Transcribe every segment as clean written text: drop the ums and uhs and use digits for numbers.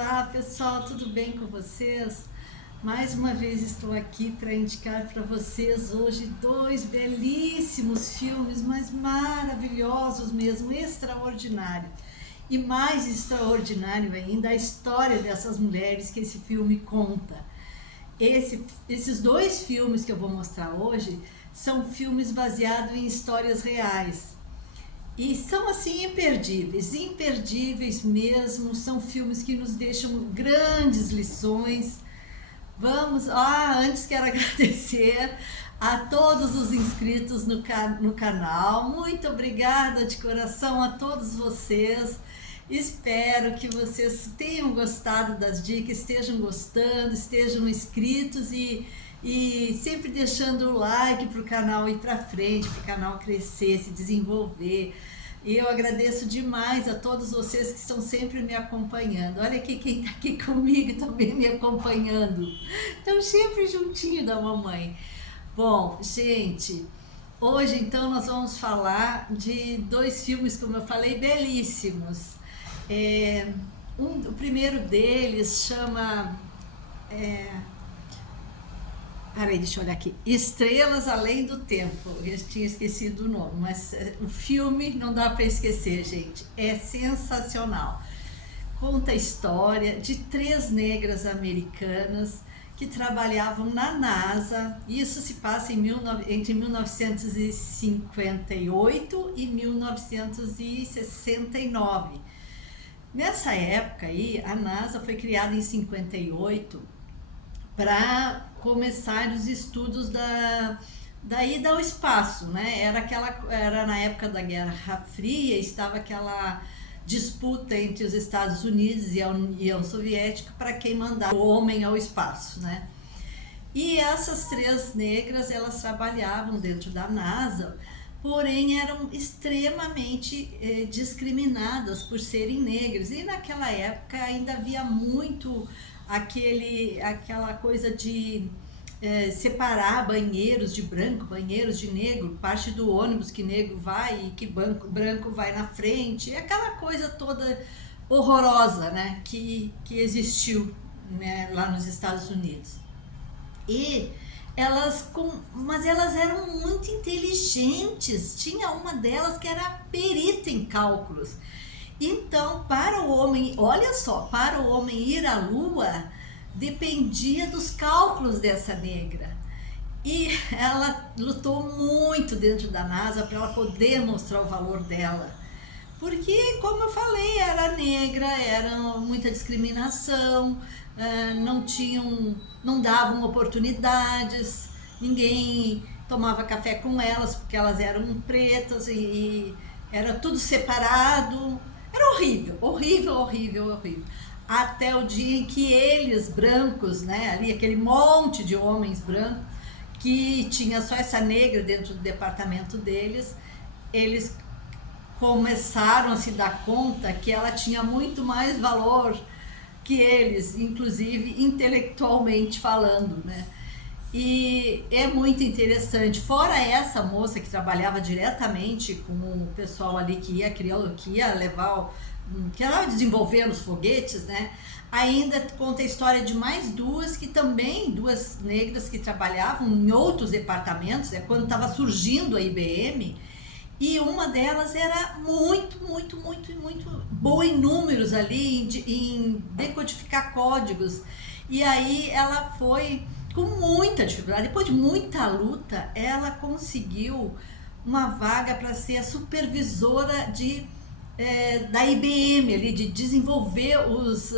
Olá pessoal, tudo bem com vocês? Mais uma vez estou aqui para indicar para vocês hoje dois belíssimos filmes, mas maravilhosos mesmo, extraordinários. E mais extraordinário ainda a história dessas mulheres que esse filme conta. Esses dois filmes que eu vou mostrar hoje são filmes baseados em histórias reais. E são assim imperdíveis, imperdíveis mesmo, são filmes que nos deixam grandes lições. Antes quero agradecer a todos os inscritos no canal, muito obrigada de coração a todos vocês. Espero que vocês tenham gostado das dicas, estejam gostando, estejam inscritos e sempre deixando o like para o canal ir para frente, para o canal crescer, se desenvolver. E eu agradeço demais a todos vocês que estão sempre me acompanhando. Olha aqui quem está aqui comigo também me acompanhando. Estão sempre juntinho da mamãe. Bom, gente, hoje então nós vamos falar de dois filmes, como eu falei, belíssimos. O primeiro deles chama... Peraí, deixa eu olhar aqui. Estrelas Além do Tempo. Eu tinha esquecido o nome, mas o filme não dá para esquecer, gente. É sensacional. Conta a história de três negras americanas que trabalhavam na NASA. Isso se passa entre 1958 e 1969. Nessa época aí, a NASA foi criada em 58 para começar os estudos da ida ao espaço, né? Era na época da Guerra Fria, estava aquela disputa entre os Estados Unidos e a União Soviética para quem mandava o homem ao espaço, né? E essas três negras, elas trabalhavam dentro da NASA, porém eram extremamente discriminadas por serem negras. E naquela época ainda havia muito aquela coisa de separar banheiros de branco, banheiros de negro, parte do ônibus que negro vai e que branco vai na frente, aquela coisa toda horrorosa, né, que existiu, né, lá nos Estados Unidos. Mas elas eram muito inteligentes, tinha uma delas que era perita em cálculos. Então, para o homem, olha só, para o homem ir à Lua, dependia dos cálculos dessa negra. E ela lutou muito dentro da NASA para ela poder mostrar o valor dela. Porque, como eu falei, era negra, era muita discriminação, não davam oportunidades, ninguém tomava café com elas porque elas eram pretas e era tudo separado. Era horrível, horrível, horrível, horrível. Até o dia em que eles, brancos, né, ali aquele monte de homens brancos, que tinha só essa negra dentro do departamento deles, eles começaram a se dar conta que ela tinha muito mais valor que eles, inclusive intelectualmente falando, né? E é muito interessante. Fora essa moça que trabalhava diretamente com o pessoal ali que ia desenvolvendo os foguetes, né? Ainda conta a história de mais duas duas negras que trabalhavam em outros departamentos, quando estava surgindo a IBM, e uma delas era muito, muito, muito, muito boa em números ali, em decodificar códigos. E aí ela foi com muita dificuldade, depois de muita luta, ela conseguiu uma vaga para ser a supervisora da IBM, ali, de desenvolver os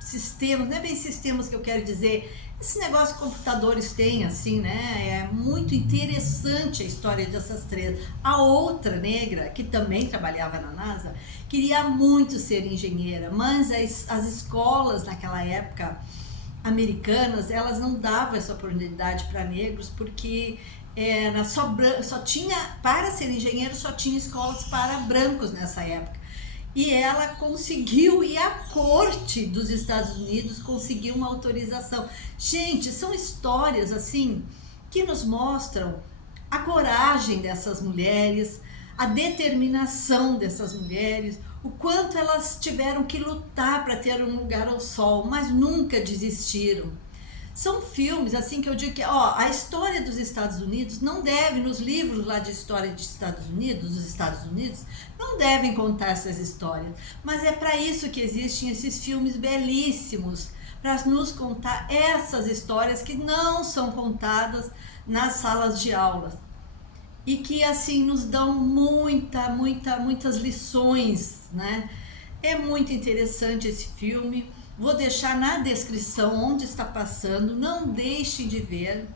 sistemas, não é bem sistemas que eu quero dizer, esse negócio que computadores têm, assim, né? É muito interessante a história dessas três. A outra negra, que também trabalhava na NASA, queria muito ser engenheira, mas as escolas naquela época americanas, elas não davam essa oportunidade para negros, porque só tinha, para ser engenheiro, só tinha escolas para brancos nessa época. E ela conseguiu, e a corte dos Estados Unidos conseguiu uma autorização. Gente, são histórias assim que nos mostram a coragem dessas mulheres, a determinação dessas mulheres, o quanto elas tiveram que lutar para ter um lugar ao sol, mas nunca desistiram. São filmes assim que eu digo que, ó, a história dos Estados Unidos não deve, nos livros lá de história dos Estados Unidos, não devem contar essas histórias. Mas é para isso que existem esses filmes belíssimos, para nos contar essas histórias que não são contadas nas salas de aulas. E que assim nos dão muitas lições, né? É muito interessante esse filme. Vou deixar na descrição onde está passando, não deixem de ver.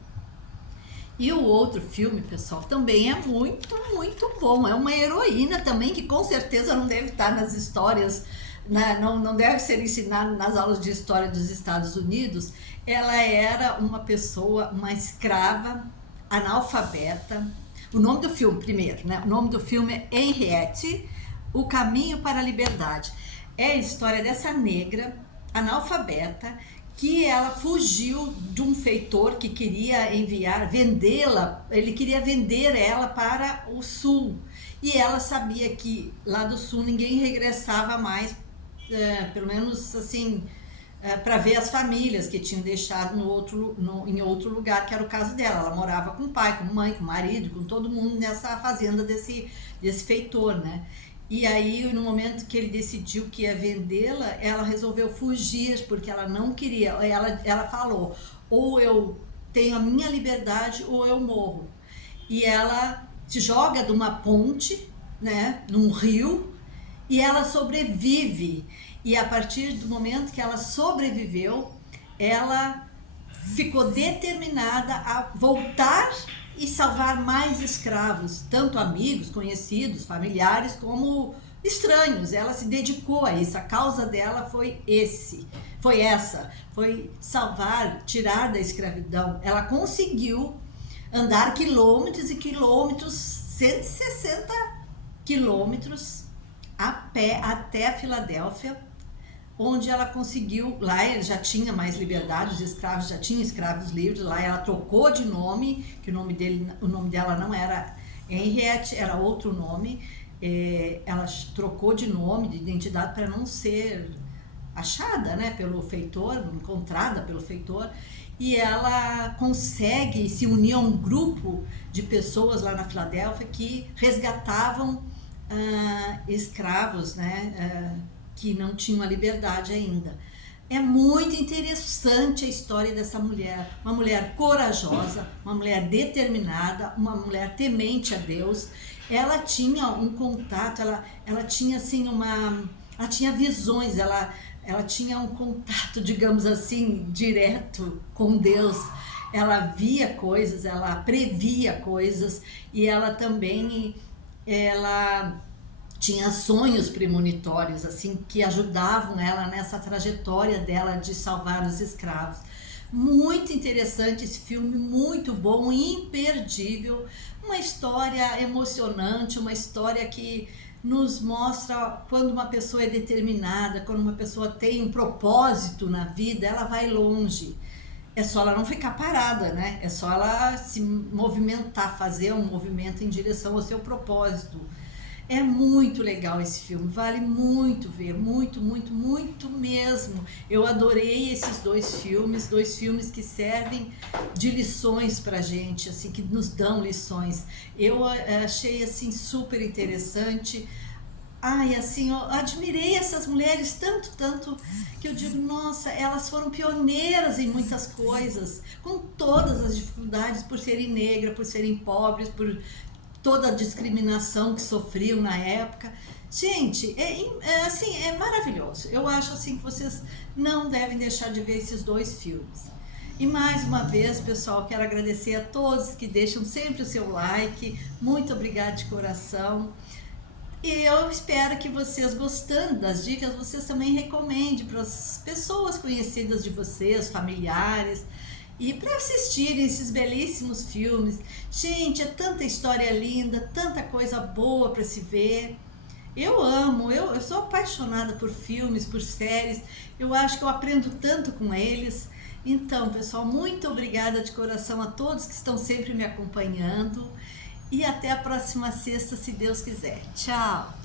E o outro filme, pessoal, também é muito bom. É uma heroína também que com certeza não deve estar nas histórias, né? Não deve ser ensinada nas aulas de história dos Estados Unidos. Ela era uma pessoa, uma escrava, analfabeta. O nome do filme, primeiro, né? O nome do filme é Henriette, O Caminho para a Liberdade. É a história dessa negra analfabeta que ela fugiu de um feitor que queria vendê-la, ele queria vender ela para o sul. E ela sabia que lá do sul ninguém regressava mais, pelo menos assim, para ver as famílias que tinham deixado em outro lugar, que era o caso dela. Ela morava com o pai, com a mãe, com o marido, com todo mundo nessa fazenda desse feitor, né? E aí, no momento que ele decidiu que ia vendê-la, ela resolveu fugir, porque ela não queria. Ela falou, ou eu tenho a minha liberdade ou eu morro. E ela se joga de uma ponte, né, num rio, e ela sobrevive. E a partir do momento que ela sobreviveu, ela ficou determinada a voltar e salvar mais escravos, tanto amigos, conhecidos, familiares, como estranhos. Ela se dedicou a isso, a causa dela foi salvar, tirar da escravidão. Ela conseguiu andar quilômetros e quilômetros, 160 quilômetros a pé até a Filadélfia, onde ela conseguiu, lá ele já tinha mais liberdade, os escravos já tinham escravos livres, lá ela trocou de nome, que o nome dela não era Henriette, era outro nome, ela trocou de nome, de identidade, para não ser achada, né, pelo feitor, encontrada pelo feitor, e ela consegue se unir a um grupo de pessoas lá na Filadélfia que resgatavam escravos, né, que não tinham a liberdade ainda. É muito interessante a história dessa mulher, uma mulher corajosa, uma mulher determinada, uma mulher temente a Deus. Ela tinha um contato, ela tinha assim ela tinha visões, ela tinha um contato, digamos assim, direto com Deus. Ela via coisas, ela previa coisas e ela também tinha sonhos premonitórios, assim, que ajudavam ela nessa trajetória dela de salvar os escravos. Muito interessante esse filme, muito bom, imperdível, uma história emocionante, uma história que nos mostra quando uma pessoa é determinada, quando uma pessoa tem um propósito na vida, ela vai longe. É só ela não ficar parada, né? É só ela se movimentar, fazer um movimento em direção ao seu propósito. É muito legal esse filme, vale muito ver, muito mesmo. Eu adorei esses dois filmes que servem de lições pra gente, assim, que nos dão lições. Eu achei, assim, super interessante. Ai, assim, eu admirei essas mulheres tanto, que eu digo, nossa, elas foram pioneiras em muitas coisas, com todas as dificuldades, por serem negras, por serem pobres, por toda a discriminação que sofriam na época. Gente, assim, é maravilhoso. Eu acho assim que vocês não devem deixar de ver esses dois filmes. E mais uma vez, pessoal, quero agradecer a todos que deixam sempre o seu like. Muito obrigada de coração. E eu espero que vocês, gostando das dicas, vocês também recomendem para as pessoas conhecidas de vocês, familiares, e para assistirem esses belíssimos filmes. Gente, é tanta história linda, tanta coisa boa para se ver. Eu amo, eu sou apaixonada por filmes, por séries. Eu acho que eu aprendo tanto com eles. Então, pessoal, muito obrigada de coração a todos que estão sempre me acompanhando. E até a próxima sexta, se Deus quiser. Tchau!